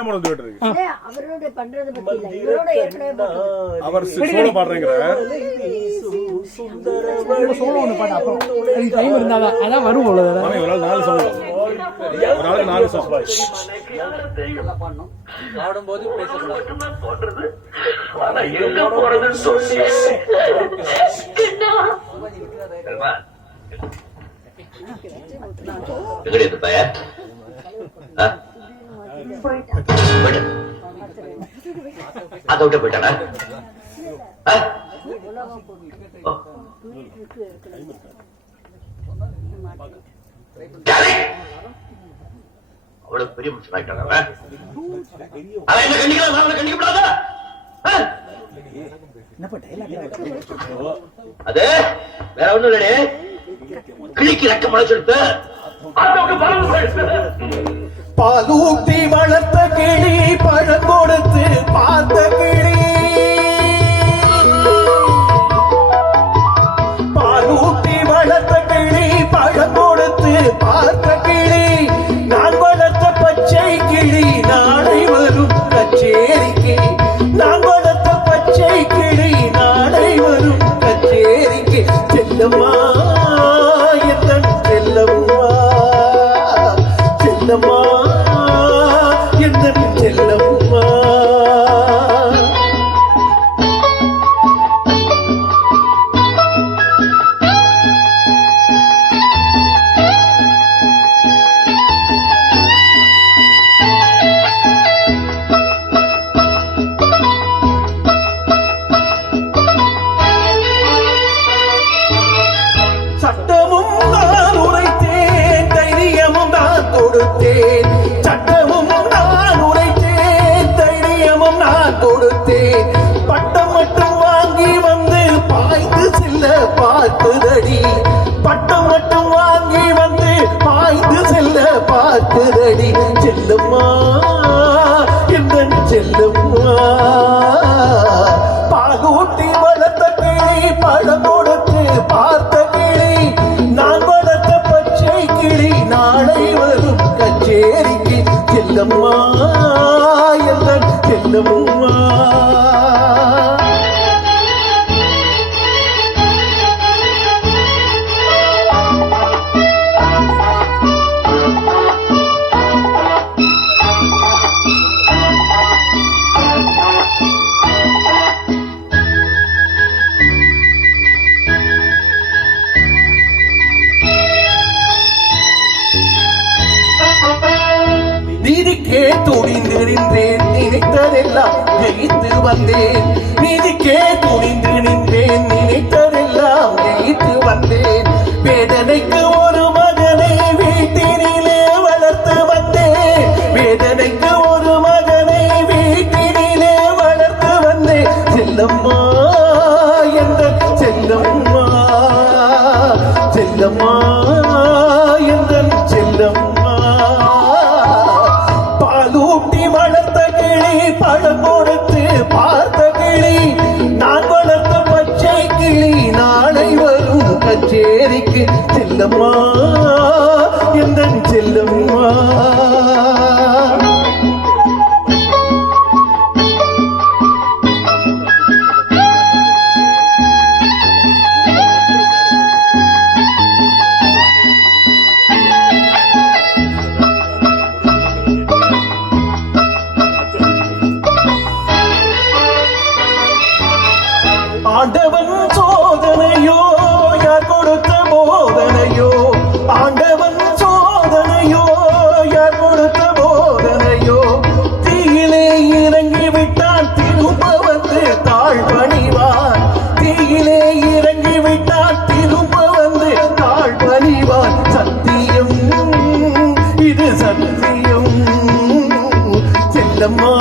அவரோட பண்றது பத்தி இல்ல, இவரோட ஏற்கனவே அவர் சோலோ பாடுறேங்கிறார். சோலோ ஒன்று பாட்டு அப்புறம் டைம் இருந்தாதான் அதான் வரும். ஒரு நாள் 4 சாங், ஒரு நாளைக்கு 4 சாங் பாடும்போது பேசக்கூடாது. அதை விட்டு போயிட்டானா? அவ்வளவு பெரிய மனுஷன் ஆயிட்டாங்க. என்ன கண்டிக்கலாம், அவனை கண்டிக்கப்படாத. அது வேற ஒண்ணும் இல்லடே, கிளிக்கு ரெக்க முளைச்செடுத்து பாலூட்டி வளர்த்த கிளி, பழம் கொடுத்து பார்த்த கிளி. பாலூட்டி வளர்த்த கிளி, பழம் கொடுத்து பார்த்த கிளி. நான் வளர்த்த பச்சை கிளி, நாளை வரும் கச்சேரிக்கு. நான் வளர்த்த பச்சை கிளி, நாளை வரும் கச்சேரிக்கு. செல்லம்மா எத்தன் செல்லம்மா, செல்லம்மா எத்தன் செல்லம்மா. சட்டமும் நான் உரைத்தேன், தைரியமும் நான் கொடுத்தேன். சட்டமும் நான் உரைத்தேன், தைரியமும் நான் கொடுத்தேன். பட்டம் மட்டும் வாங்கி வந்து பாய்ந்து செல்ல பார்க்குதடி. பட்டம் மட்டும் வாங்கி வந்து பாய்ந்து செல்ல பார்க்குதடி. செல்லம்மா எந்தன் செல்லம்மா. பாலூட்டி வளர்த்த கிளி, பழம் கொடுத்து பார்த்த கிளி. நான் வளர்த்த பச்சை கிளி, நாளை வரும் கச்சேரிக்கு. செல்லம்மா எந்தன் செல்லம்மா. நீதிக்கே துணிந்து நின்றேன், நினைத்ததெல்லாம் ஜெயித்து வந்தேன். நீதிக்கே துணிந்து நின்றேன், நினைத்ததெல்லாம் ஜெயித்து வந்தேன். வேதனைக்கு ஒரு மகனை வீட்டினிலே வளர்த்து வந்தேன். வேதனைக்கு ஒரு மகனை வீட்டினிலே வளர்த்து வந்தேன். செல்லம்மா என்ற செல்லம்மா, செல்லம்மா என்ற செல்லம்மா. பாலூட்டி வளர்த்த கிளி, பழம் கொடுத்து பார்த்த கிளி. நான் வளர்த்த பச்சை கிளி, நாளை வரும் கச்சேரிக்கு. செல்லம்மா எந்தன் செல்லம்மா. ஆண்டவன் சோதனையோ, யார் கொடுத்த போதனையோ. ஆண்டவன் சோதனையோ, யார் கொடுத்த போதனையோ. தீயிலே இறங்கி விட்டான், திரும்ப வந்து தாழ் பணிவான். தீயிலே இறங்கி விட்டான், திரும்ப வந்து தாழ் பணிவான். சத்தியம் இது சத்தியம். செல்லம்மா